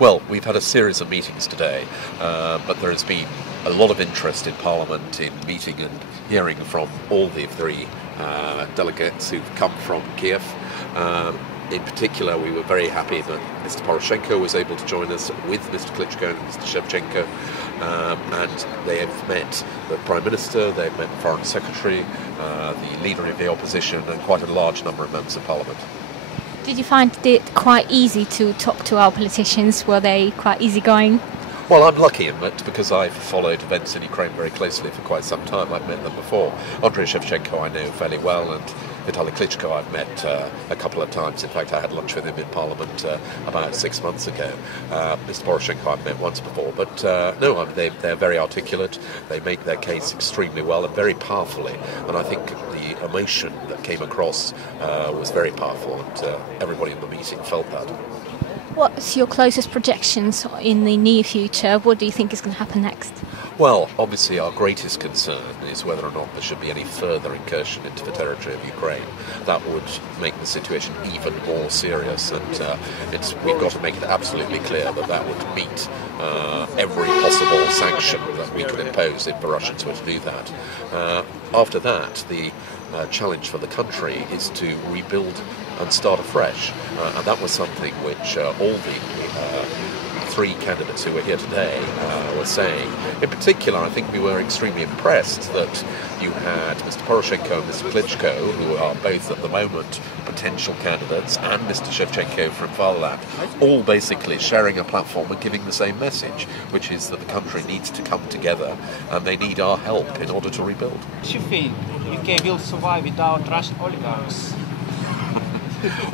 Well, we've had a series of meetings today, but there has been a lot of interest in Parliament in meeting and hearing from all the three delegates who've come from Kiev. In particular, we were very happy that Mr. Poroshenko was able to join us with Mr. Klitschko and Mr. Shevchenko, and they have met the Prime Minister, they've met the Foreign Secretary, the Leader of the Opposition, and quite a large number of members of Parliament. Did you find it quite easy to talk to our politicians? Were they quite easygoing? Well, I'm lucky in that because I've followed events in Ukraine very closely for quite some time. I've met them before. Andrei Shevchenko I know fairly well, and Vitaly Klitschko I've met a couple of times. In fact, I had lunch with him in Parliament about 6 months ago. Mr. Poroshenko I've met once before, but no, they're very articulate. They make their case extremely well and very powerfully, and I think the emotion that came across was very powerful, and everybody in the meeting felt that. What's your closest projections in the near future? What do you think is going to happen next? Well, obviously our greatest concern is whether or not there should be any further incursion into the territory of Ukraine. That would make the situation even more serious, and we've got to make it absolutely clear that that would meet every possible sanction that we could impose if the Russians were to do that. After that, the challenge for the country is to rebuild and start afresh, and that was something which all the three candidates who were here today were saying. In particular, I think we were extremely impressed that you had Mr. Poroshenko and Mr. Klitschko, who are both at the moment potential candidates, and Mr. Shevchenko from Fatherland, all basically sharing a platform and giving the same message, which is that the country needs to come together and they need our help in order to rebuild. Do you think UK will survive without Russian oligarchs?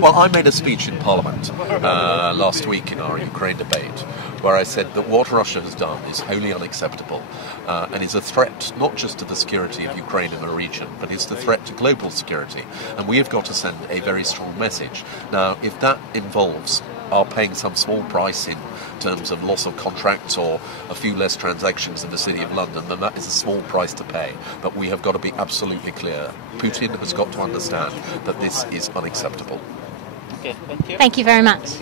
Well, I made a speech in Parliament last week in our Ukraine debate where I said that what Russia has done is wholly unacceptable and is a threat not just to the security of Ukraine and the region, but is a threat to global security. And we have got to send a very strong message. Now, if that involves our paying some small price in terms of loss of contracts or a few less transactions in the City of London, then that is a small price to pay. But we have got to be absolutely clear. Putin has got to understand that this is unacceptable. Okay, thank you. Thank you very much.